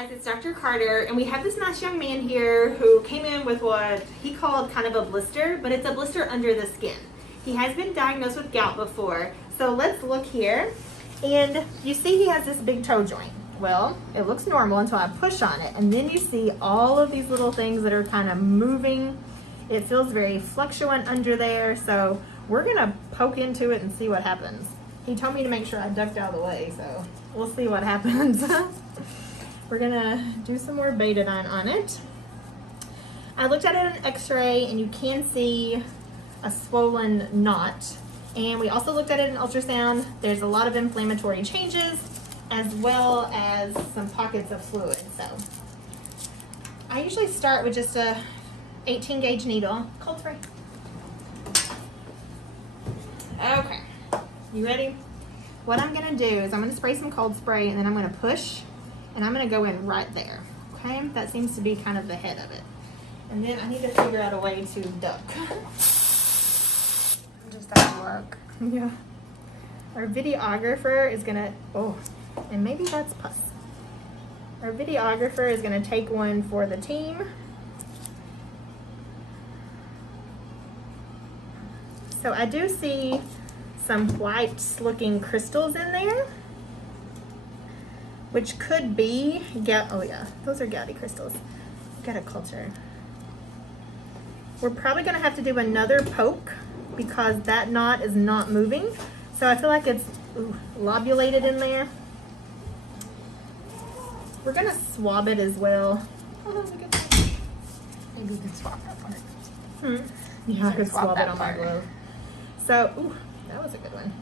guys, it's Dr. Carter, and we have this nice young man here who came in with what he called kind of a blister, but it's a blister under the skin. He has been diagnosed with gout before, so let's look here. And you see he has this big toe joint. Well, it looks normal until I push on it, and then you see all of these little things that are kind of moving. It feels very fluctuant under there, so we're gonna poke into it and see what happens. He told me to make sure I ducked out of the way, so we'll see what happens. We're gonna do some more betadine on it. I looked at it in x-ray and you can see a swollen knot. And we also looked at it in ultrasound. There's a lot of inflammatory changes as well as some pockets of fluid. So I usually start with just a 18 gauge needle. Cold spray. Okay, you ready? What I'm gonna do is I'm gonna spray some cold spray and then I'm gonna push and I'm gonna go in right there, okay? That seems to be kind of the head of it. And then I need to figure out a way to duck. Just that work. Yeah. Our videographer is gonna, oh, and maybe that's pus. Our videographer is gonna take one for the team. So I do see some white looking crystals in there, which could be gout. Oh yeah, those are gouty crystals. Gotta culture. We're probably gonna have to do another poke because that knot is not moving. So I feel like it's lobulated in there. We're gonna swab it as well. Oh, look at that. Maybe we can swap that part. Yeah, I could swab it that on my part. glove. So, ooh, that was a good one.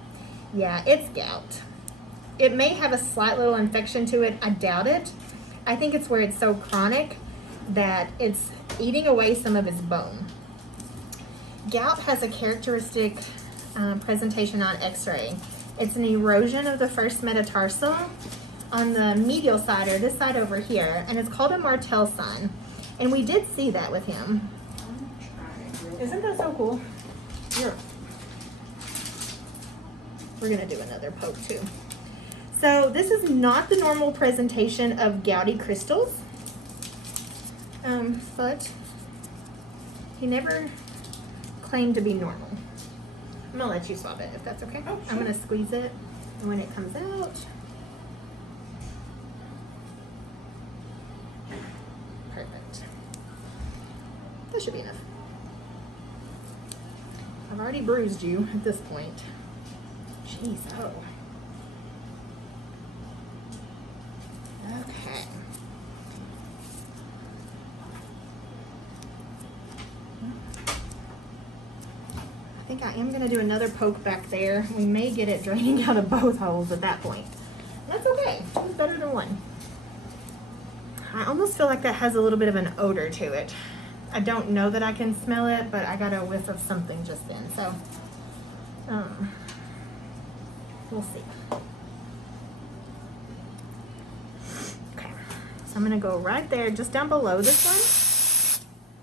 Yeah, it's gout. It may have a slight little infection to it. I doubt it. I think it's where it's so chronic that it's eating away some of his bone. Gout has a characteristic presentation on x-ray. It's an erosion of the first metatarsal on the medial side, or this side over here, and it's called a Martel sign. And we did see that with him. Isn't that so cool? Here. We're gonna do another poke too. So this is not the normal presentation of gouty crystals, but he never claimed to be normal. I'm gonna let you swab it if that's okay. Oh, sure. I'm gonna squeeze it, and when it comes out, perfect. That should be enough. I've already bruised you at this point. Jeez, oh. Okay. I think I am going to do another poke back there. We may get it draining out of both holes at that point. That's okay. It's better than one. I almost feel like that has a little bit of an odor to it. I don't know that I can smell it, but I got a whiff of something just then. So, we'll see. Okay, so I'm gonna go right there, just down below this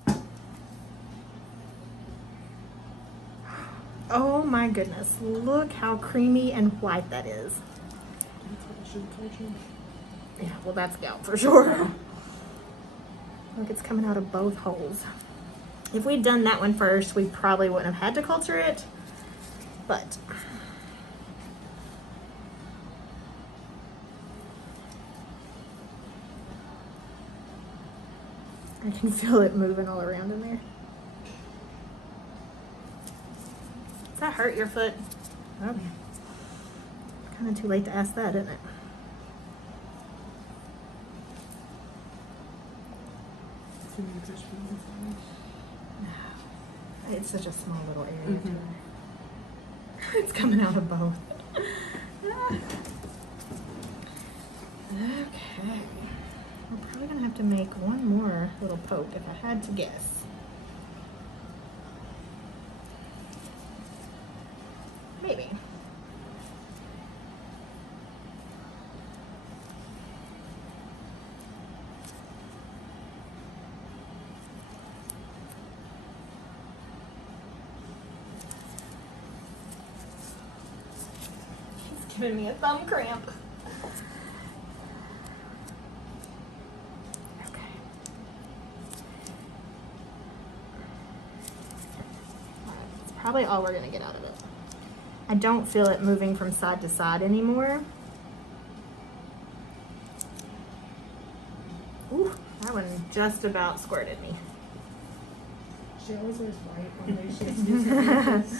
one. Oh my goodness, look how creamy and white that is. Yeah, well that's gout for sure. Look, it's coming out of both holes. If we'd done that one first, we probably wouldn't have had to culture it, but I can feel it moving all around in there. Does that hurt your foot? Oh, kind of too late to ask that, isn't it? It's such a small little area. It's coming out of both. Okay. We're probably gonna have to make one more little poke if I had to guess. Maybe. He's giving me a thumb cramp. probably all we're gonna get out of it. I don't feel it moving from side to side anymore. Ooh, that one just about squirted me. She always was right on those shits.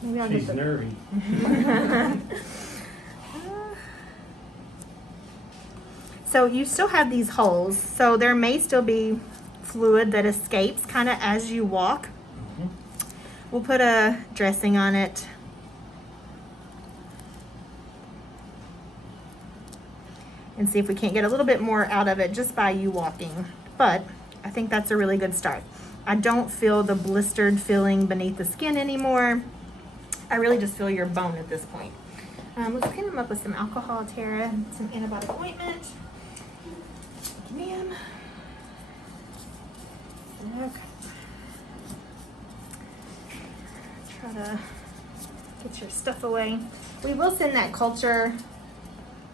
Maybe I'll She's get the... nervy. So you still have these holes, so there may still be fluid that escapes kind of as you walk. We'll put a dressing on it. And see if we can't get a little bit more out of it just by you walking. But I think that's a really good start. I don't feel the blistered feeling beneath the skin anymore. I really just feel your bone at this point. Let's clean them up with some alcohol, Tara, and some antibiotic ointment. Ma'am. Okay. Try to get your stuff away. We will send that culture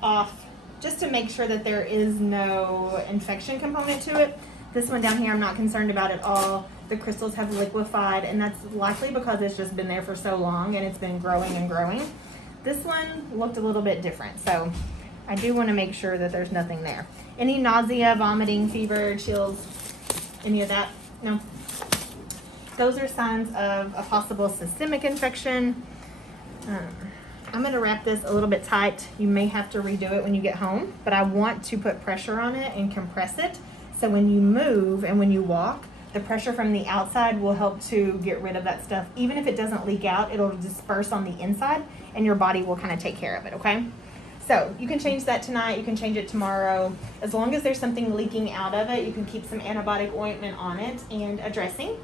off just to make sure that there is no infection component to it. This one down here I'm not concerned about at all. The crystals have liquefied, and that's likely because it's just been there for so long and it's been growing and growing. This one looked a little bit different, so I do want to make sure that there's nothing there. Any nausea, vomiting, fever, chills, any of that? No. Those are signs of a possible systemic infection. I'm going to wrap this a little bit tight. You may have to redo it when you get home, but I want to put pressure on it and compress it. So when you move and when you walk, the pressure from the outside will help to get rid of that stuff. Even if it doesn't leak out, it'll disperse on the inside and your body will kind of take care of it, okay? So you can change that tonight, you can change it tomorrow. As long as there's something leaking out of it, you can keep some antibiotic ointment on it and a dressing.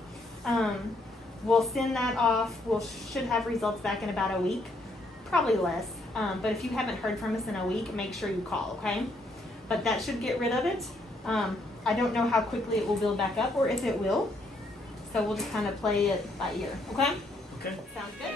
We'll send that off. Should have results back in about a week, probably less. But if you haven't heard from us in a week, make sure you call, okay? But that should get rid of it. I don't know how quickly it will build back up or if it will. So we'll just kind of play it by ear, okay? Okay. Sounds good?